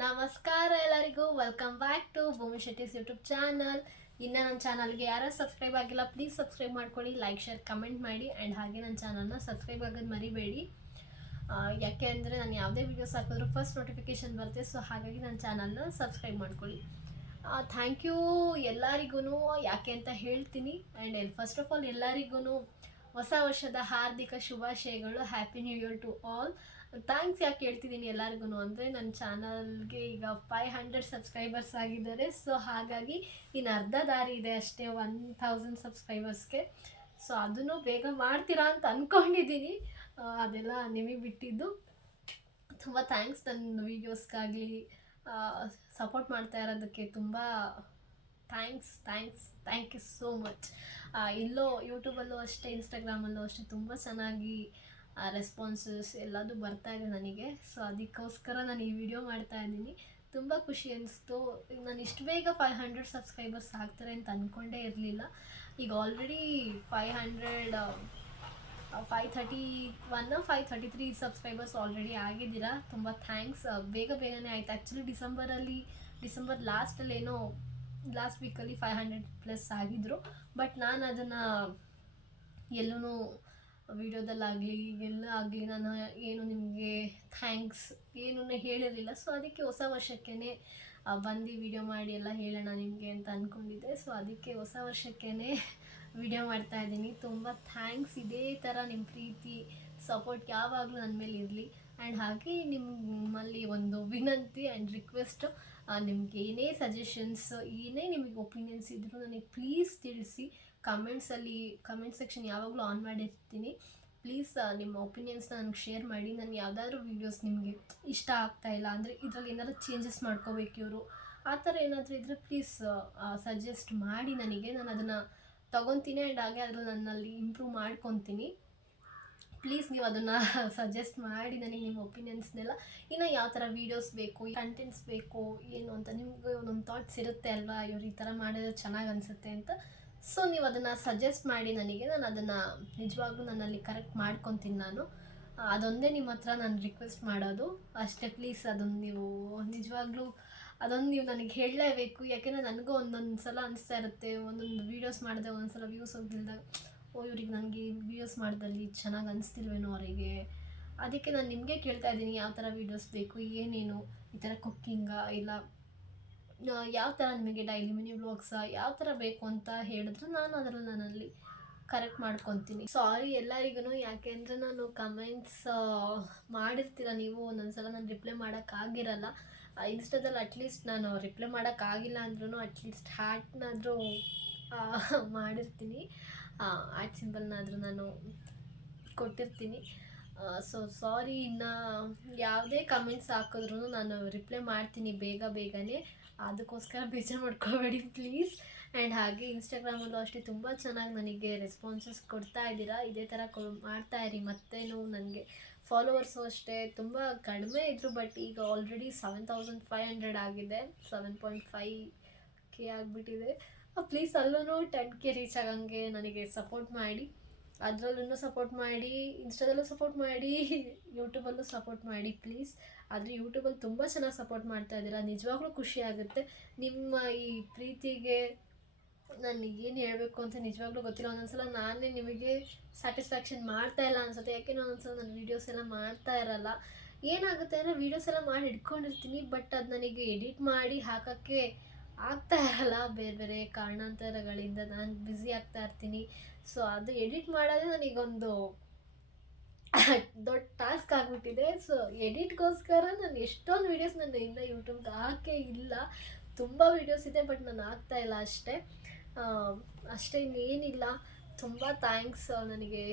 ನಮಸ್ಕಾರ ಎಲ್ಲರಿಗೂ, welcome back to ಭೂಮಿ ಶೆಟ್ಟಿಸ್ ಯೂಟ್ಯೂಬ್ ಚಾನಲ್. ಇನ್ನು ನನ್ನ ಚಾನಲ್ಗೆ ಯಾರು ಸಬ್ಸ್ಕ್ರೈಬ್ ಆಗಿಲ್ಲ ಪ್ಲೀಸ್ ಸಬ್ಸ್ಕ್ರೈಬ್ ಮಾಡ್ಕೊಳ್ಳಿ, ಲೈಕ್ ಶೇರ್ ಕಮೆಂಟ್ ಮಾಡಿ. ಆ್ಯಂಡ್ ಹಾಗೆ ನನ್ನ ಚಾನಲ್ನ ಸಬ್ಸ್ಕ್ರೈಬ್ ಆಗೋದು ಮರಿಬೇಡಿ. ಯಾಕೆ ಅಂದರೆ ನಾನು ಯಾವುದೇ ವೀಡಿಯೋಸ್ ಹಾಕಿದ್ರೂ ಫಸ್ಟ್ ನೋಟಿಫಿಕೇಷನ್ ಬರುತ್ತೆ. ಸೊ ಹಾಗಾಗಿ ನನ್ನ ಚಾನಲ್ನ ಸಬ್ಸ್ಕ್ರೈಬ್ ಮಾಡ್ಕೊಳ್ಳಿ. ಥ್ಯಾಂಕ್ ಯು ಎಲ್ಲರಿಗೂ. ಯಾಕೆ ಅಂತ ಹೇಳ್ತೀನಿ. ಆ್ಯಂಡ್ ಫಸ್ಟ್ ಆಫ್ ಆಲ್ ಎಲ್ಲರಿಗೂ ಹೊಸ ವರ್ಷದ ಹಾರ್ದಿಕ ಶುಭಾಶಯಗಳು. Happy new year to all. Thanks ಯಾಕೆ ಹೇಳ್ತಿದ್ದೀನಿ ಎಲ್ಲರಿಗೂ ಅಂದರೆ ನನ್ನ ಚಾನಲ್ಗೆ ಈಗ 500 ಸಬ್ಸ್ಕ್ರೈಬರ್ಸ್ ಆಗಿದ್ದಾರೆ. ಸೊ ಹಾಗಾಗಿ ಇನ್ನು ಅರ್ಧ ದಾರಿ ಇದೆ ಅಷ್ಟೇ 1000 ಸಬ್ಸ್ಕ್ರೈಬರ್ಸ್ಗೆ. ಸೊ ಅದನ್ನು ಬೇಗ ಮಾಡ್ತೀರಾ ಅಂತ ಅಂದ್ಕೊಂಡಿದ್ದೀನಿ. ಅದೆಲ್ಲ ನಿಮಗೆ ಬಿಟ್ಟಿದ್ದು. ತುಂಬ ಥ್ಯಾಂಕ್ಸ್ ನನ್ನ ವೀಡಿಯೋಸ್ಗಾಗಲಿ ಸಪೋರ್ಟ್ ಮಾಡ್ತಾ ಇರೋದಕ್ಕೆ ತುಂಬ ಥ್ಯಾಂಕ್ ಯು ಸೋ ಮಚ್. ಇಲ್ಲೋ ಯೂಟ್ಯೂಬಲ್ಲೂ ಅಷ್ಟೇ, ಇನ್ಸ್ಟಾಗ್ರಾಮಲ್ಲೂ ಅಷ್ಟೇ ತುಂಬ ಚೆನ್ನಾಗಿ ರೆಸ್ಪಾನ್ಸಸ್ ಎಲ್ಲದೂ ಬರ್ತಾಯಿದೆ ನನಗೆ. ಸೊ ಅದಕ್ಕೋಸ್ಕರ ನಾನು ಈ ವಿಡಿಯೋ ಮಾಡ್ತಾಯಿದ್ದೀನಿ. ತುಂಬ ಖುಷಿ ಅನಿಸ್ತು. ನಾನು ಇಷ್ಟು ಬೇಗ 500 ಸಬ್ಸ್ಕ್ರೈಬರ್ಸ್ ಆಗ್ತಾರೆ ಅಂತ ಅಂದ್ಕೊಂಡೇ ಇರಲಿಲ್ಲ. ಈಗ ಆಲ್ರೆಡಿ 533 ಸಬ್ಸ್ಕ್ರೈಬರ್ಸ್ ಆಲ್ರೆಡಿ ಆಗಿದ್ದೀರಾ. ತುಂಬ ಥ್ಯಾಂಕ್ಸ್. ಬೇಗನೆ ಆಯಿತು. ಆ್ಯಕ್ಚುಲಿ ಡಿಸೆಂಬರ್ ಲಾಸ್ಟ್ ವೀಕಲ್ಲಿ 500+ ಆಗಿದ್ದರು. ಬಟ್ ನಾನು ಅದನ್ನು ಎಲ್ಲೂ ವಿಡಿಯೋದಲ್ಲಾಗಲಿ ಆಗಲಿ ನಾನು ಏನು ನಿಮಗೆ ಥ್ಯಾಂಕ್ಸ್ ಏನೂ ಹೇಳಿರಲಿಲ್ಲ. ಸೊ ಅದಕ್ಕೆ ಹೊಸ ವರ್ಷಕ್ಕೇ ಬಂದು ವಿಡಿಯೋ ಮಾಡಿ ಎಲ್ಲ ಹೇಳೋಣ ನಿಮಗೆ ಅಂತ ಅಂದ್ಕೊಂಡಿದ್ದೆ. ಸೊ ಅದಕ್ಕೆ ಹೊಸ ವರ್ಷಕ್ಕೇ ವಿಡಿಯೋ ಮಾಡ್ತಾಯಿದ್ದೀನಿ. ತುಂಬ ಥ್ಯಾಂಕ್ಸ್. ಇದೇ ಥರ ನಿಮ್ಮ ಪ್ರೀತಿ ಸಪೋರ್ಟ್ ಯಾವಾಗಲೂ ನನ್ನ ಮೇಲೆ ಇರಲಿ. ಆ್ಯಂಡ್ ಹಾಗೆ ನಿಮ್ಮಲ್ಲಿ ಒಂದು ವಿನಂತಿ ಆ್ಯಂಡ್ ರಿಕ್ವೆಸ್ಟು, ನಿಮ್ಗೆ ಏನೇ ಸಜೆಷನ್ಸ್, ಏನೇ ನಿಮಗೆ ಒಪಿನಿಯನ್ಸ್ ಇದ್ದರೂ ನನಗೆ ಪ್ಲೀಸ್ ತಿಳಿಸಿ. ಕಮೆಂಟ್ ಸೆಕ್ಷನ್ ಯಾವಾಗಲೂ ಆನ್ ಮಾಡಿರ್ತೀನಿ. ಪ್ಲೀಸ್ ನಿಮ್ಮ ಒಪಿನಿಯನ್ಸ್ನ ನನಗೆ ಶೇರ್ ಮಾಡಿ. ನಾನು ಯಾವುದಾದ್ರೂ ವೀಡಿಯೋಸ್ ನಿಮಗೆ ಇಷ್ಟ ಆಗ್ತಾಯಿಲ್ಲ ಅಂದರೆ ಇದರಲ್ಲಿ ಏನಾದರೂ ಚೇಂಜಸ್ ಮಾಡ್ಕೋಬೇಕು ಇವರು, ಆ ಥರ ಏನಾದರೂ ಇದ್ದರೆ ಪ್ಲೀಸ್ ಸಜೆಸ್ಟ್ ಮಾಡಿ ನನಗೆ. ನಾನು ಅದನ್ನು ತೊಗೊತೀನಿ. ಆ್ಯಂಡ್ ಹಾಗೆ ಅದರಲ್ಲಿ ನನ್ನಲ್ಲಿ ಇಂಪ್ರೂವ್ ಮಾಡ್ಕೊತೀನಿ. ಪ್ಲೀಸ್ ನೀವು ಅದನ್ನು ಸಜೆಸ್ಟ್ ಮಾಡಿ ನನಗೆ ನಿಮ್ಮ ಒಪಿನಿಯನ್ಸ್ನೆಲ್ಲ. ಇನ್ನು ಯಾವ ಥರ ವೀಡಿಯೋಸ್ ಬೇಕು, ಕಂಟೆಂಟ್ಸ್ ಬೇಕು ಏನು ಅಂತ ನಿಮಗೆ ಒಂದೊಂದು ಥಾಟ್ಸ್ ಇರುತ್ತೆ ಅಲ್ವಾ, ಇವ್ರು ಈ ಥರ ಮಾಡಿದ್ರೆ ಚೆನ್ನಾಗಿ ಅನಿಸುತ್ತೆ ಅಂತ. ಸೊ ನೀವು ಅದನ್ನು ಸಜೆಸ್ಟ್ ಮಾಡಿ ನನಗೆ. ನಾನು ಅದನ್ನು ನಿಜವಾಗ್ಲೂ ನನ್ನಲ್ಲಿ ಕರೆಕ್ಟ್ ಮಾಡ್ಕೊತೀನಿ. ಅದೊಂದೇ ನಿಮ್ಮ ಹತ್ರ ನಾನು ರಿಕ್ವೆಸ್ಟ್ ಮಾಡೋದು ಅಷ್ಟೇ. ಪ್ಲೀಸ್ ಅದೊಂದು ನೀವು ನಿಜವಾಗ್ಲೂ ನೀವು ನನಗೆ ಹೇಳಲೇಬೇಕು. ಯಾಕೆಂದರೆ ನನಗೂ ಒಂದೊಂದು ಸಲ ಅನಿಸ್ತಾ ಇರುತ್ತೆ, ಒಂದೊಂದು ವೀಡಿಯೋಸ್ ಮಾಡಿದೆ ಒಂದೊಂದು ಸಲ ವ್ಯೂಸ್ ಹೋಗ್ತಿಲ್ದಾಗ ಇವ್ರಿಗೆ ನನಗೆ ವೀಡಿಯೋಸ್ ಮಾಡಿದಲ್ಲಿ ಚೆನ್ನಾಗಿ ಅನಿಸ್ತಿಲ್ವೇನೋ ಅವರಿಗೆ. ಅದಕ್ಕೆ ನಾನು ನಿಮಗೆ ಕೇಳ್ತಾ ಇದ್ದೀನಿ, ಯಾವ ಥರ ವೀಡಿಯೋಸ್ ಬೇಕು, ಏನೇನು ಈ ಥರ ಕುಕ್ಕಿಂಗಾ ಇಲ್ಲ ಯಾವ ಥರ ನಿಮಗೆ ಡೈಲಿ ಮಿನಿ ವ್ಲಾಗ್ಸಾ ಯಾವ ಥರ ಬೇಕು ಅಂತ ಹೇಳಿದ್ರೆ ನಾನು ಅದರಲ್ಲಿ ನನ್ನಲ್ಲಿ ಕರೆಕ್ಟ್ ಮಾಡ್ಕೊತೀನಿ. ಸಾರಿ ಎಲ್ಲರಿಗೂ. ಯಾಕೆ ಅಂದರೆ ನಾನು ಕಮೆಂಟ್ಸ್ ಮಾಡಿರ್ತೀರ ನೀವು, ಒಂದೊಂದ್ಸಲ ನಾನು ರಿಪ್ಲೈ ಮಾಡೋಕ್ಕಾಗಿರಲ್ಲ. ಇನ್ಸ್ಟಾದಲ್ಲಿ ಅಟ್ಲೀಸ್ಟ್ ನಾನು ರಿಪ್ಲೈ ಮಾಡೋಕ್ಕಾಗಿಲ್ಲ ಅಂದ್ರೂ ಅಟ್ಲೀಸ್ಟ್ ಹ್ಯಾಟ್ನಾದರೂ ಮಾಡಿರ್ತೀನಿ, ಆ್ಯಟ್ ಸಿಂಬಲ್ನಾದರೂ ನಾನು ಕೊಟ್ಟಿರ್ತೀನಿ. So sorry. ಇನ್ನು ಯಾವುದೇ ಕಮೆಂಟ್ಸ್ ಹಾಕಿದ್ರೂ ನಾನು ರಿಪ್ಲೈ ಮಾಡ್ತೀನಿ ಬೇಗನೆ. ಅದಕ್ಕೋಸ್ಕರ ಬೇಜಾರು ಮಾಡ್ಕೋಬೇಡಿ ಪ್ಲೀಸ್. ಆ್ಯಂಡ್ ಹಾಗೆ ಇನ್ಸ್ಟಾಗ್ರಾಮಲ್ಲೂ ಅಷ್ಟೇ ತುಂಬ ಚೆನ್ನಾಗಿ ನನಗೆ ರೆಸ್ಪಾನ್ಸಸ್ ಕೊಡ್ತಾ ಇದ್ದೀರಾ. ಇದೇ ಥರ ಮಾಡ್ತಾಯಿರಿ. ಮತ್ತೇನು ನನಗೆ ಫಾಲೋವರ್ಸು ಅಷ್ಟೇ ತುಂಬ ಕಡಿಮೆ ಇದ್ದರು, ಬಟ್ ಈಗ ಆಲ್ರೆಡಿ 7500 ಆಗಿದೆ. 7.5K ಆಗಿಬಿಟ್ಟಿದೆ. ಪ್ಲೀಸ್ ಅಲ್ಲೂ 10K ರೀಚ್ ಆಗಂಗೆ ನನಗೆ ಸಪೋರ್ಟ್ ಮಾಡಿ. ಅದರಲ್ಲೂ ಸಪೋರ್ಟ್ ಮಾಡಿ, ಇನ್ಸ್ಟಾದಲ್ಲೂ ಸಪೋರ್ಟ್ ಮಾಡಿ, ಯೂಟ್ಯೂಬಲ್ಲೂ ಸಪೋರ್ಟ್ ಮಾಡಿ ಪ್ಲೀಸ್. ಆದರೆ ಯೂಟ್ಯೂಬಲ್ಲಿ ತುಂಬ ಚೆನ್ನಾಗಿ ಸಪೋರ್ಟ್ ಮಾಡ್ತಾ ಇದ್ದೀರಾ. ನಿಜವಾಗ್ಲೂ ಖುಷಿ ಆಗುತ್ತೆ. ನಿಮ್ಮ ಈ ಪ್ರೀತಿಗೆ ನಾನು ಏನು ಹೇಳಬೇಕು ಅಂತ ನಿಜವಾಗ್ಲೂ ಗೊತ್ತಿಲ್ಲ. ಒಂದೊಂದ್ಸಲ ನಾನೇ ನಿಮಗೆ ಸ್ಯಾಟಿಸ್ಫ್ಯಾಕ್ಷನ್ ಮಾಡ್ತಾಯಿಲ್ಲ ಅನ್ಸುತ್ತೆ. ಯಾಕೆಂದರೆ ಒಂದೊಂದ್ಸಲ ನಾನು ವೀಡಿಯೋಸ್ ಎಲ್ಲ ಮಾಡ್ತಾ ಇರಲ್ಲ. ಏನಾಗುತ್ತೆ ಅಂದರೆ ವೀಡಿಯೋಸ್ ಎಲ್ಲ ಮಾಡಿ ಇಟ್ಕೊಂಡಿರ್ತೀನಿ, ಬಟ್ ಅದು ನನಗೆ ಎಡಿಟ್ ಮಾಡಿ ಹಾಕೋಕ್ಕೆ ಆಗ್ತಾ ಇರಲ್ಲ. ಬೇರೆ ಕಾರಣಾಂತರಗಳಿಂದ ನಾನು ಬ್ಯುಸಿ ಆಗ್ತಾ ಇರ್ತೀನಿ. ಸೊ ಅದು ಎಡಿಟ್ ಮಾಡೋದೇ ನನಗೊಂದು ದೊಡ್ಡ ಟಾಸ್ಕ್ ಆಗಿಬಿಟ್ಟಿದೆ. ಸೊ ಎಡಿಟ್ಗೋಸ್ಕರ ನಾನು ಎಷ್ಟೊಂದು ವೀಡಿಯೋಸ್ ನಾನು ಇನ್ನೂ ಯೂಟ್ಯೂಬ್ಗೆ ಹಾಕೇ ಇಲ್ಲ. ತುಂಬ ವೀಡಿಯೋಸ್ ಇದೆ, ಬಟ್ ನಾನು ಹಾಕ್ತಾಯಿಲ್ಲ ಅಷ್ಟೇ ಇನ್ನೇನಿಲ್ಲ. ತುಂಬ ಥ್ಯಾಂಕ್ಸ್. ನನಗೆ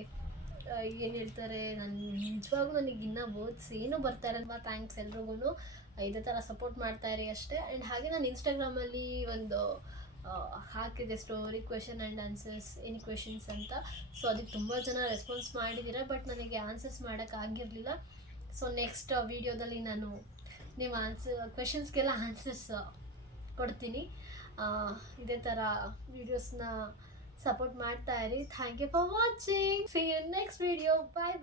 ಏನು ಹೇಳ್ತಾರೆ, ನಾನು ನಿಜವಾಗ್ಲೂ ನನಗೆ ಇನ್ನೂ ವರ್ಡ್ಸ್ ಏನೂ ಬರ್ತಾ ಇರಲ್ಲ. ಥ್ಯಾಂಕ್ಸ್ ಎಲ್ರಿಗೂ. ಇದೇ ಥರ ಸಪೋರ್ಟ್ ಮಾಡ್ತಾಯಿರಿ ಅಷ್ಟೇ. ಆ್ಯಂಡ್ ಹಾಗೆ ನಾನು ಇನ್ಸ್ಟಾಗ್ರಾಮಲ್ಲಿ ಒಂದು ಹಾಕಿದೆ story, question and answers, any questions ಅಂತ. ಸೊ ಅದಕ್ಕೆ ತುಂಬ ಜನ ರೆಸ್ಪಾನ್ಸ್ ಮಾಡಿದ್ದೀರ, ಬಟ್ ನನಗೆ ಆನ್ಸರ್ಸ್ ಮಾಡೋಕ್ಕಾಗಿರಲಿಲ್ಲ. ಸೊ ನೆಕ್ಸ್ಟ್ ವೀಡಿಯೋದಲ್ಲಿ ನಾನು ನಿಮ್ಮ ಕ್ವೆಶನ್ಸ್ಗೆಲ್ಲ ಆನ್ಸರ್ಸ್ ಕೊಡ್ತೀನಿ. ಇದೇ ಥರ ವೀಡಿಯೋಸ್ನ ಸಪೋರ್ಟ್ ಮಾಡ್ತಾಯಿರಿ. Thank you for watching. See you next video. Bye.